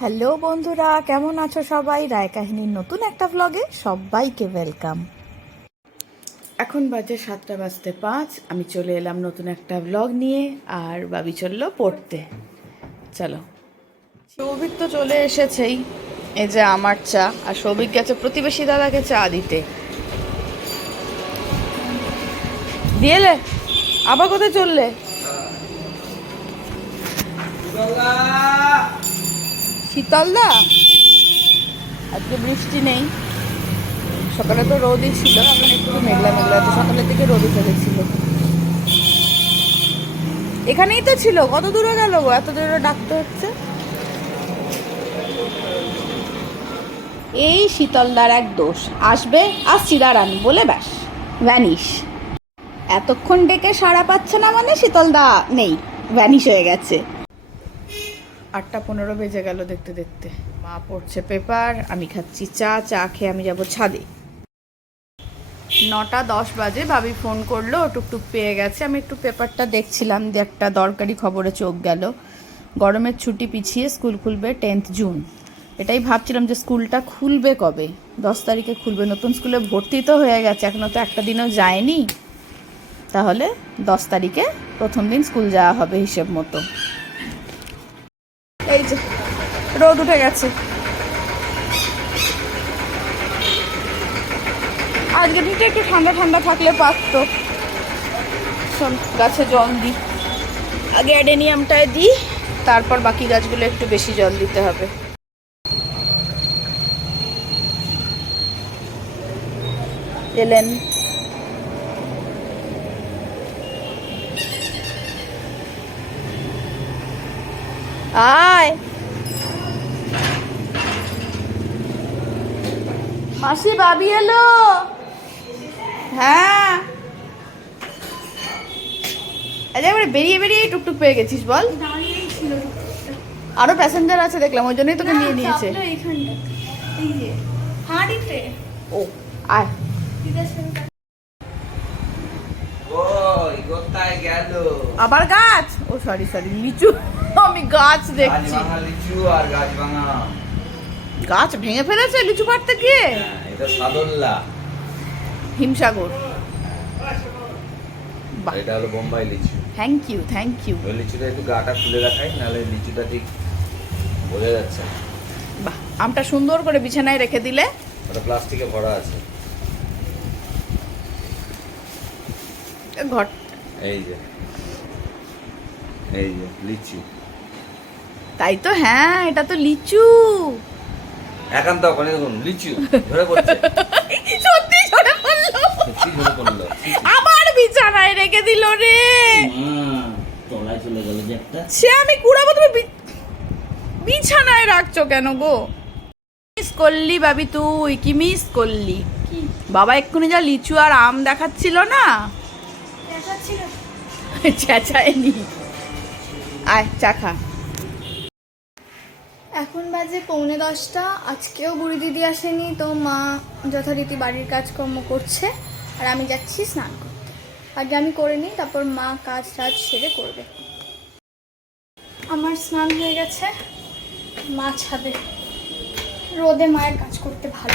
Hello বন্ধুরা কেমন আছো সবাই? রায় কাহিনীর নতুন একটা ব্লগে সবাইকে ওয়েলকাম এখন বাজে সাতটা বাজতে পাঁচ আমি চলে এলাম নতুন একটা ব্লগ নিয়ে আর বাবি চলল পড়তে। চলো। সৌভিক তো চলে এসেছেই এই যে আমার চা আর সৌভিক গেছে প্রতিবেশী দাদাকে চা দিতে। দিয়েলে আবার কোথায় চললে? শীতলদা? আজকে বৃষ্টি নেই। সকালে তো রোদই ছিল, এখন একটু মেঘলা মেঘলা তো সকালের দিকে রোদই ফেলেছিল এখানেই তো ছিল, কত দূরে গেল গো? এত দূরে ডাকতে হচ্ছে? এই শীতলদার এক দোষ। আসবে আসছি দাঁড়ান বলে ব্যাস। ভ্যানিশ। এতক্ষণ ডেকে সাড়া পাচ্ছে না মানে শীতলদা নেই। ভ্যানিশ হয়ে গেছে। আটটা পনেরো বেজে গেল দেখতে দেখতে। মা পড়ছে পেপার, আমি খাচ্ছি চা চা খেয়ে আমি যাব ছাদে। নটা দশ বাজে, ভাবি ফোন করল, টুকটুক পেয়ে গেছে। আমি একটু পেপারটা দেখছিলাম যে একটা দরকারি খবরে চোখ গেল। গরমের ছুটি পিছিয়ে স্কুল খুলবে টেন্থ জুন। এটাই ভাবছিলাম যে স্কুলটা খুলবে কবে? দশ তারিখে খুলবে, নতুন স্কুলে ভর্তি তো হয়ে গেছে এখনও তো একটা দিনও যায়নি। তাহলে দশ তারিখে প্রথম দিন স্কুল যাওয়া হবে হিসেব মতো। এই যে, রোদ উঠে গেছে। আজকে দিনটা একটু ঠান্ডা ঠান্ডা থাকলে পারতো। শোন, গাছে জল দিই আগে অ্যাডেনিয়ামটায় দিই তারপর বাকি গাছগুলো একটু বেশি জল দিতে হবে। এলেন। আয়। মাসি বাবি এলো? হ্যাঁ। আরে বেরিয়ে বেরিয়ে টুকটুক পেয়ে গেছিস বল। আরও প্যাসেঞ্জার আছে দেখলাম ওই জন্যই তোকে নিয়ে নিয়েছে। ও আয়। কোথায় গেল? আবার গাছ? ও সরি সরি লিচু। আমি গাছ দেখছি। লিচু আর গাছ ভাঙা গাছ ভেঙে ফেলেছে লিচু পাড়তে গিয়ে? হ্যাঁ, এটা সাদল্লা। হিমসাগর। বাহ। এটা হলো বোম্বাই লিচু। থ্যাংক ইউ থ্যাংক ইউ ওই লিচুটা একটু গাটা খুলে রাখাই নাহলে লিচুটা ঠিক বোঝা যাচ্ছে। বাহ আমটা সুন্দর করে বিছানায় রেখে দিলে। ওটা প্লাস্টিকে ভরা আছে। ঘর এই যে এই যে লিচু। তাই তো হ্যাঁ এটা তো লিচু। একান্ত ওখানে দেখুন লিচু ধরে পড়ছে। সত্যি ঝরে পড়ল। পড়ল। আবার বিছানায় রেখে দিল রে। তলায় চলে গেল যে একটা। সে আমি কুড়াবো তুমি বিছানায় রাখছো কেন গো? মিস করলি বাবি তুই কি মিস করলি? বাবা এক্ষুনি যা লিচু আর আম দেখাচ্ছিল না। চেঁচায়নি। আয়, চা খা। এখন বাজে পৌনে দশটা, আজকেও বুড়ি দিদি আসেনি, তো মা যথারীতি বাড়ির কাজকর্ম করছে, আর আমি যাচ্ছি স্নান করতে। আগে আমি করে নিই, তারপর মা কাজ টাজ সেরে করবে। আমার স্নান হয়ে গেছে, মা ছাদে। রোদে মায়ের কাজ করতে ভালো।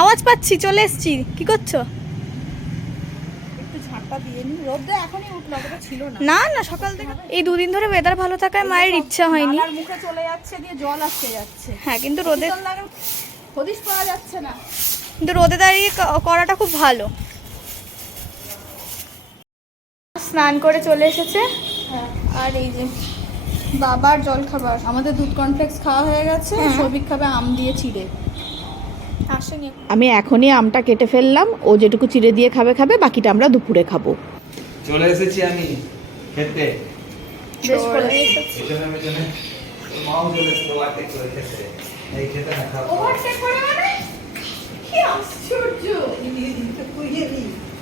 আওয়াজ পাচ্ছি চলে এসছি। কি করছ? একটু ঝাঁটা দিয়ে নি। রোদে এখনই উঠল ছিল না। সকাল থেকে এই দুদিন ধরে ওয়েদার ভালো থাকায় মায়ের ইচ্ছা হয়নি। মুখে চলে যাচ্ছে দিয়ে জল আসতে যাচ্ছে। হ্যাঁ কিন্তু রোদে হদিশ পাওয়া যাচ্ছে না। কিন্তু রোদে দাঁড়িয়ে করাটা খুব ভালো। স্নান করে চলে এসেছে। আর এই যে বাবার জল খাবার আমাদের দুধ কর্নফ্লেক্স খাওয়া হয়ে গেছে হ্যাঁ। সৌভিক খাবে আম দিয়ে চিড়ে। আমি এখনই আমটা কেটে ফেললাম ও যেটুকু চিড়ে দিয়ে খাবে খাবে বাকিটা আমরা দুপুরে খাব। চলে এসেছি আমি খেতে। মানে?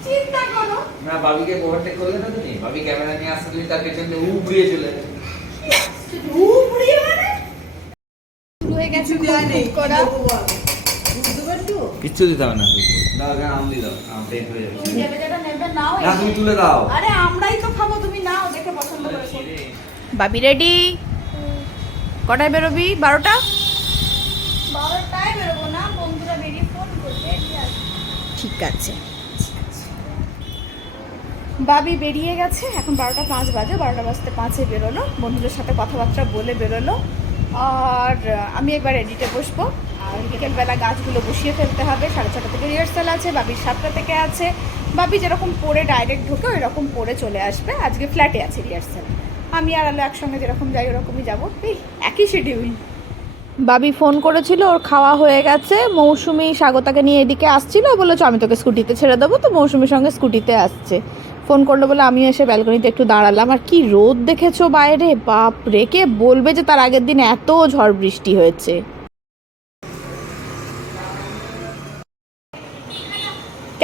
চিন্তা করো। না ভাবিকে ওভারটেক করলে না তুমি? ভাবি ক্যামেরা নিয়ে আসলে তার পেছনে উবড়িয়ে চলে মানে? শুরু হয়ে গেছে করা। কিচ্ছু দিতে হবে না। দাও এখানে আম দিয়ে দাও। আম টেস্ট হয়ে যাবে। যেটা যেটা নেবে নাও না তুমি তুলে দাও। আরে আমরাই তো খাব তুমি নাও দেখে পছন্দ করেছ বাবি রেডি? কটায় বেরোবি? বারোটা? বারোটায় বেরোবো না বন্ধুরা বেরিয়ে ফোন করবে ঠিক আছে। বাবি বেরিয়ে গেছে এখন বারোটা পাঁচ বাজে বারোটা বাজতে পাঁচে বেরোলো। বন্ধুদের সাথে কথাবার্তা বলে বেরোলো। আর আমি একবার এডিটে বসবো। আর বিকেলবেলা গাছগুলো বসিয়ে ফেলতে হবে। সাড়ে ছটা থেকে রিহার্সাল আছে, বাবির সাতটা থেকে আছে। বাবি যেরকম পরে ডাইরেক্ট ঢুকে ওই রকম পরে চলে আসবে। আজকে ফ্ল্যাটে আছে রিহার্সাল আমি আর আলো একসঙ্গে যেরকম যাই, ওরকমই যাব। এই, একই শিডিউল বাবি ফোন করেছিল, ওর খাওয়া হয়ে গেছে। মৌসুমি স্বাগতাকে নিয়ে এদিকে আসছিল, বলেছ, আমি তোকে স্কুটিতে ছেড়ে দেবো। তো মৌসুমির সঙ্গে স্কুটিতে আসছে। ফোন করল বলে, আমিও এসে ব্যালকনিতে একটু দাঁড়ালাম। আর কি রোদ দেখেছ বাইরে? বাপ রেখে বলবে যে তার আগের দিন এত ঝড় বৃষ্টি হয়েছে?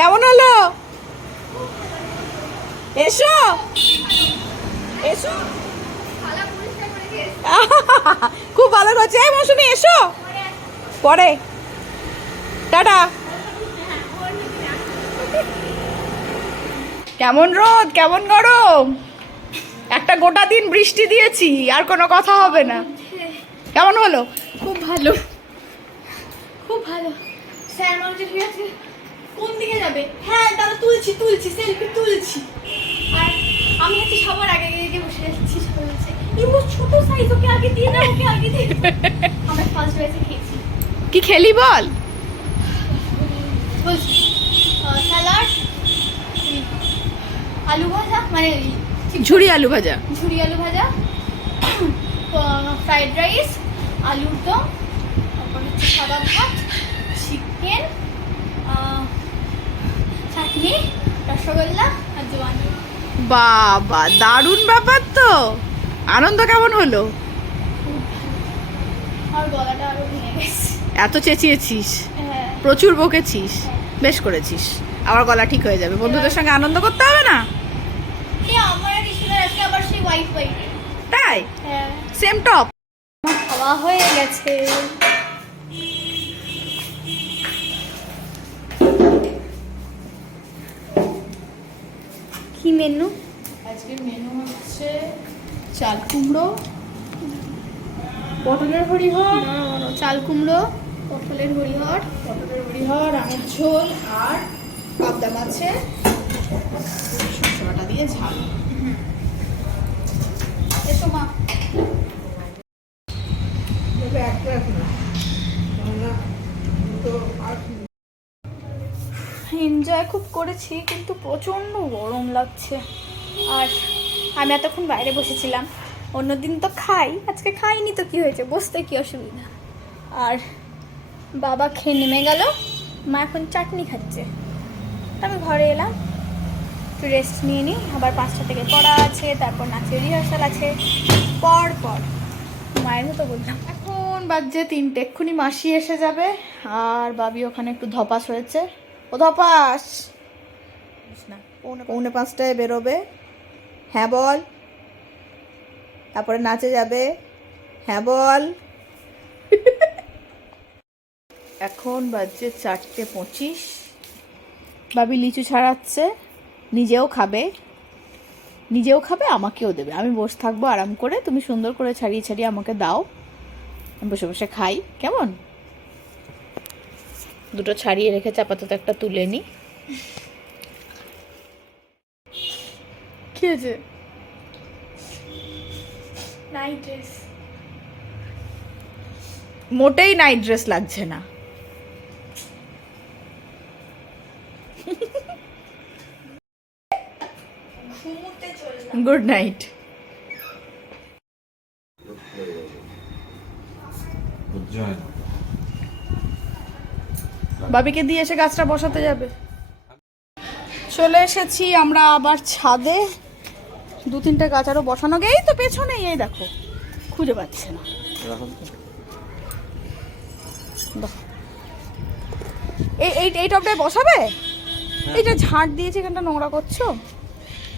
কেমন হলো? এসো। এসো। খুব ভালো করছে। এই মৌসুমি, এসো। পরে। টাটা। কেমন রোদ, কেমন গরম? একটা গোটা দিন বৃষ্টি দিয়েছি, আর কোনো কথা হবে না। কেমন হলো? খুব ভালো। খুব ভালো। স্যার কোন দিকে যাবে? হ্যাঁ দাদা তুলছি তুলছি সেলফি তুলছি। আর আমি হচ্ছে সবার আগে গিয়ে বসে যাচ্ছি সবাই বলছে ইমো ছোট সাইজ ওকে আগে দিয়ে দাও ওকে আগে দিয়ে আমরা ফার্স্ট হয়েছে খেয়েছি। কি খেলি বল? স্যালাড আলু ভাজা মানে ঝুড়ি আলু ভাজা। ঝুরি আলু ভাজা ফ্রাইড রাইস আলুর দম তারপর হচ্ছে সাদা ভাত চিকেন চাটনি রসগোল্লা আর জোয়ান। বাবা দারুণ ব্যাপার তো। আনন্দ কেমন হলো? আর গলাটা আরও ভেঙে গেছে। এত চেঁচিয়েছিস? হ্যাঁ। প্রচুর বকেছিস? বেশ করেছিস। আবার গলা ঠিক হয়ে যাবে। বন্ধুদের সঙ্গে আনন্দ করতে হবে না? তাই? হ্যাঁ। সেম টপ খাওয়া হয়ে গেছে। কি মেনু আজকে মেনু হচ্ছে চাল কুমড়ো পটলের হরিহর চাল কুমড়ো পটলের হরিহর পটলের হরিহর আমের ঝোল আর পাবদা মাছের সরষে বাটা দিয়ে ঝাল এসো মা এনজয় খুব করেছি, কিন্তু প্রচণ্ড গরম লাগছে। আর আমি এতক্ষণ বাইরে বসেছিলাম। অন্যদিন তো খাই, আজকে খাইনি তো কি হয়েছে, বসতে কি অসুবিধা? আর বাবা খেয়ে নেমে গেল, মা এখন চাটনি খাচ্ছে। আমি ঘরে এলাম, একটু রেস্ট নিয়ে নিই, আবার পাঁচটা থেকে পড়া আছে, তারপর নাচের রিহার্সাল আছে, পর পর। মায়ের মতো বললাম, এখন বাজছে তিনটে, এক্ষুনি মাসি এসে যাবে, আর বাবি ওখানে একটু ধপাস হয়েছে। ও ধপাস পৌনে পাঁচটায় বেরোবে। হ্যাঁ বল। তারপরে নাচে যাবে। হ্যাঁ বল। এখন বাজছে চারটে পঁচিশ। বাবি লিচু ছাড়াচ্ছে। নিজেও খাবে। নিজেও খাবে আমাকেও দেবে। আমি বসে থাকব আরাম করে। তুমি সুন্দর করে ছাড়িয়ে ছাড়িয়ে আমাকে দাও। আমি বসে বসে খাই। কেমন? দুটো ছাড়িয়ে রেখেছে আপাতত একটা তুলে নি। কি নাইট ড্রেস মোটেই নাইট ড্রেস লাগছে না। গুড নাইট বাবিকে দিয়ে এসে গাছটা বসাতে যাবে। চলে এসেছি আমরা আবার ছাদে। দু তিনটে গাছ আরও বসানো। গে এই তো পেছনে এই দেখো খুঁজে পাচ্ছে না। এই এই এই টবটায় বসাবে? এই যে ঝাঁট দিয়েছি এখানটা নোংরা করছ?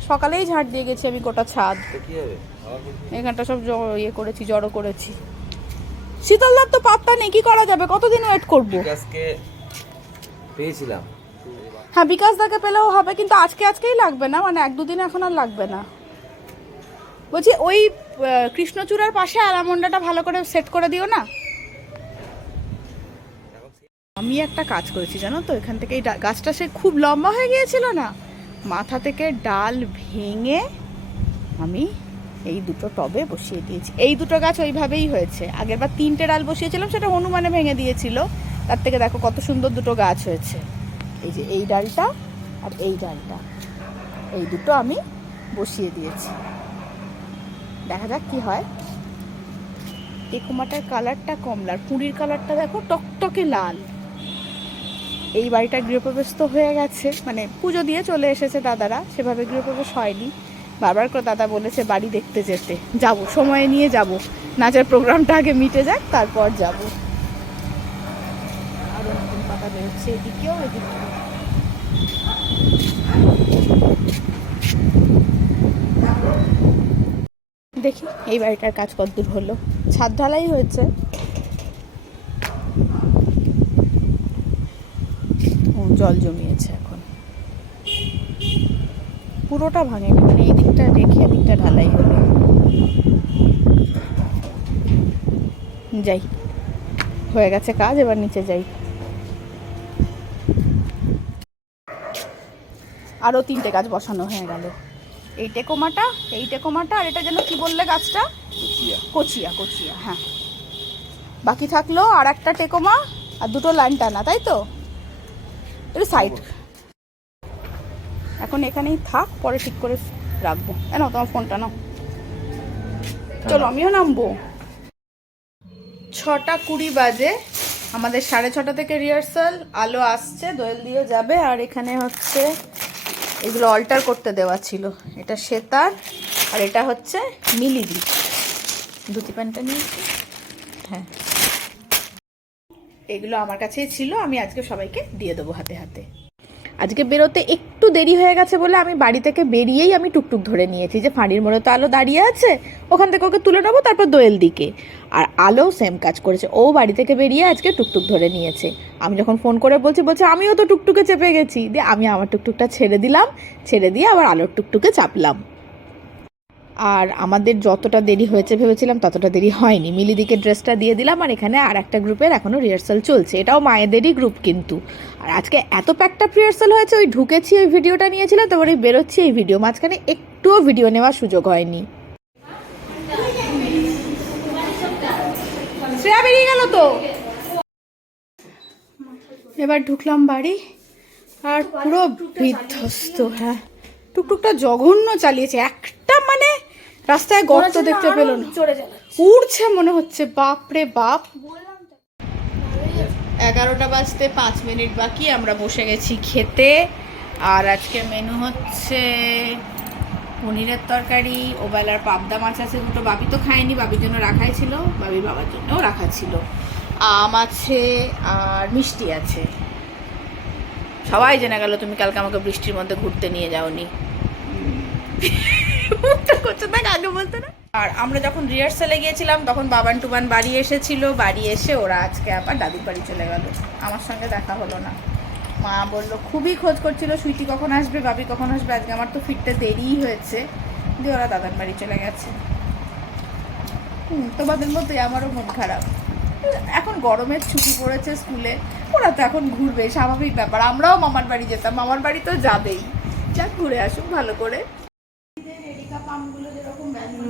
সকালেই ঝাঁট দিয়ে গেছি আমি গোটা ছাদ। এখানটা সব ইয়ে করেছি জড়ো করেছি। শীতলদার তো পাত্তা নেই কি করা যাবে? কতদিন ওয়েট করব? পেয়েছিলাম। হ্যাঁ বিকাশ দাকে পেলেও হবে, কিন্তু আজকে আজকেই লাগবে না মানে এক দুদিন এখন আর লাগবে না। বলছি, ওই কৃষ্ণচূড়ার পাশে আলামন্ডাটা ভালো করে সেট করে দিও না? আমি একটা কাজ করেছি, জানো তো, এখান থেকে এই গাছটা সে খুব লম্বা হয়ে গিয়েছিল না? মাথা থেকে ডাল ভেঙে আমি এই দুটো টবে বসিয়ে দিয়েছি। এই দুটো গাছ ওইভাবেই হয়েছে। আগেরবার তিনটে ডাল বসিয়েছিলাম, সেটা হনুমানে ভেঙে দিয়েছিল। তার থেকে দেখো কত সুন্দর দুটো গাছ হয়েছে। এই যে এই ডালটা আর এই ডালটা। এই দুটো আমি বসিয়ে দিয়েছি। দেখা যাক কি হয়। টেকুমাটার কালারটা কমলার পুরীর কালারটা দেখো টকটকে লাল। এই বাড়িটা গৃহপ্রবেশ তো হয়ে গেছে। মানে পুজো দিয়ে চলে এসেছে দাদারা, সেভাবে গৃহপ্রবেশ হয়নি। বারবার করে দাদা বলেছে বাড়ি দেখতে যেতে। যাব, সময় নিয়ে যাব। নাচের প্রোগ্রামটা আগে মিটে যাক, তারপর যাব। বেরোচ্ছে এদিকেও এদিকেও দেখি, এই বাড়িটার কাজ কতদূর হলো। ছাদ ঢালাই হয়েছে। জল জমিয়েছে এখন। পুরোটা ভাঙেনি মানে এই দিকটা রেখে এদিকটা ঢালাই হলো। যাই, হয়ে গেছে কাজ, এবার নিচে যাই। আরও তিনটে গাছ বসানো হয়ে গেল। এই টেকোমাটা এই টেকোমাটা আর এটা যেন কি বললে গাছটা? কচিয়া। কচিয়া হ্যাঁ। বাকি থাকল আর একটা টেকোমা আর দুটো লাইন টানা তাই তো? একটু সাইড এখন এখানেই থাক পরে ঠিক করে রাখব। কেন তোমার ফোনটা নাও। চলো আমিও নামবো। ছটা কুড়ি বাজে। আমাদের সাড়ে ছটা থেকে রিহার্সাল আলো আসছে দোয়েল দিয়ে যাবে আর এখানে হচ্ছে এগুলো অল্টার করতে দেওয়া ছিল। এটা সেতার আর এটা হচ্ছে মিলিদি। ধুতি প্যান্টটা নিয়েছি। হ্যাঁ। এগুলো আমার কাছেই ছিল। আমি আজকে সবাইকে দিয়ে দেবো হাতে হাতে। আজকে বেরোতে একটু দেরি হয়ে গেছে বলে আমি বাড়ি থেকে বেরিয়েই আমি টুকটুক ধরে নিয়েছি যে ফাঁড়ির মোড়ে তো আলো দাঁড়িয়ে আছে, ওখান থেকে ওকে তুলে নেব, তারপর দোয়েল দিকে। আর আলো সেম কাজ করেছে, ও বাড়ি থেকে বেরিয়ে আজকে টুকটুক ধরে নিয়েছে। আমি যখন ফোন করে বলছি, বলছে, আমিও তো টুকটুকে চেপে গেছি। দিয়ে আমি আমার টুকটুকটা ছেড়ে দিলাম, ছেড়ে দিয়ে আবার আলোর টুকটুকে চাপলাম। আর আমাদের যতটা দেরি হয়েছে ভেবেছিলাম, ততটা দেরি হয়নি। মিলিদিকে ড্রেসটা দিয়ে দিলাম আর এখানে আর একটা গ্রুপের এখনও রিহার্সাল চলছে। এটাও মায়েদেরই গ্রুপ কিন্তু। আর আজকে এত প্যাকটা রিহার্সাল হয়েছে, ওই ঢুকেছি, ওই ভিডিওটা নিয়েছিলাম, তারপরে এই বেরোচ্ছি, এই ভিডিও মাঝখানে একটুও ভিডিও নেওয়ার সুযোগ হয়নি। শ্রেয়া বেরিয়ে গেল তো? এবার ঢুকলাম বাড়ি, আর পুরো বিধ্বস্ত হ্যাঁ। টুকটুকটা জঘন্য চালিয়েছে মানে রাস্তায় গর্ত দেখতে পেল না। চড়ে উড়ছে মনে হচ্ছে বাপ রে বাপ। এগারোটা বাজতে পাঁচ মিনিট বাকি আমরা বসে গেছি খেতে। আর আজকে মেনু হচ্ছে পনিরের তরকারি ওবেলার পাবদা মাছ আছে দুটো। বাবি তো খায়নি বাবির জন্য রাখাই ছিল বাবি বাবার জন্যও রাখা ছিল। আম আছে আর মিষ্টি আছে। সবাই জেনে গেল তুমি কালকে আমাকে বৃষ্টির মধ্যে ঘুরতে নিয়ে যাওনি। মুখটা করছ দেখ আগে বলতে না? আর আমরা যখন রিহার্সালে গিয়েছিলাম, তখন বাবান টুবান বাড়ি এসেছিল, বাড়ি এসে ওরা আজকে আবার দাদির বাড়ি চলে গেল। আমার সঙ্গে দেখা হলো না। মা বলল, খুবই খোঁজ করছিল, সুইটি কখন আসবে বাবি কখন আসবে? আজকে আমার তো ফিরতে দেরিই হয়েছে। দিয়ে ওরা দাদার বাড়ি চলে গেছে। হুম, তোমাদের মতোই আমারও মন খারাপ। এখন গরমের ছুটি পড়েছে স্কুলে, ওরা তো এখন ঘুরবে, স্বাভাবিক ব্যাপার। আমরাও মামার বাড়ি যেতাম, মামার বাড়ি তো যাবেই। যাক, ঘুরে আসুক ভালো করে।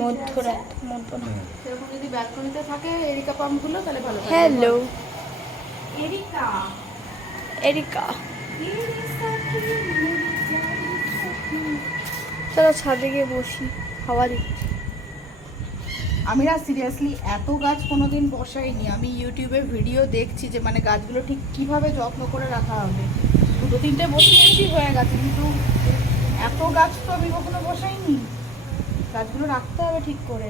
মধ্যরাত মধ্যরাত। সেরকম যদি ব্যালকনিতে থাকে এরিকা পাম্পগুলো তাহলে ভালো হ্যালো। এরিকা। এরিকা। চলো ছাদে গিয়ে বসি হাওয়া দিচ্ছি। আমি না সিরিয়াসলি এত গাছ কোনোদিন বসাইনি। আমি ইউটিউবে ভিডিও দেখছি যে মানে গাছগুলো ঠিক কীভাবে যত্ন করে রাখা হবে। দুটো তিনটে বসিয়েছি হয়ে গেছে। কিন্তু এত গাছ তো আমি কখনো বসাইনি। গাছগুলো রাখতে হবে ঠিক করে।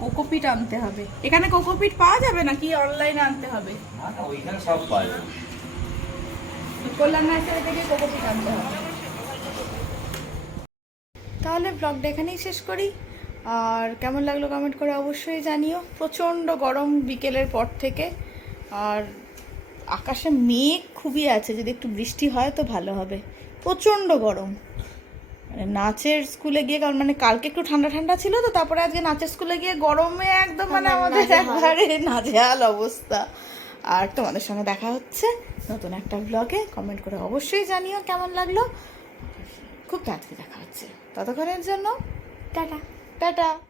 কোকোপিট আনতে হবে। এখানে কোকোপিট পাওয়া যাবে নাকি অনলাইনে আনতে হবে? ওইখানে সব পাওয়া যাবে। কল্যাণ নার্সারি থেকে কোকোপিট আনতে হবে। তাহলে ব্লগটা এখানেই শেষ করি। আর কেমন লাগল কমেন্ট করে অবশ্যই জানিও। প্রচণ্ড গরম বিকেলের পর থেকে। আর আকাশে মেঘ খুবই আছে। যদি একটু বৃষ্টি হয় তো ভালো হবে। প্রচণ্ড গরম। মানে নাচের স্কুলে গিয়ে কারণ মানে কালকে একটু ঠান্ডা ঠান্ডা ছিল তো তারপরে আজকে নাচের স্কুলে গিয়ে গরমে একদম মানে আমাদের। একবারে নাজেহাল অবস্থা। আর তোমাদের সঙ্গে দেখা হচ্ছে নতুন একটা ব্লগে কমেন্ট করে অবশ্যই জানিও কেমন লাগল। খুব তাড়াতাড়ি দেখা হচ্ছে। ততক্ষণের জন্য টাটা। টাটা।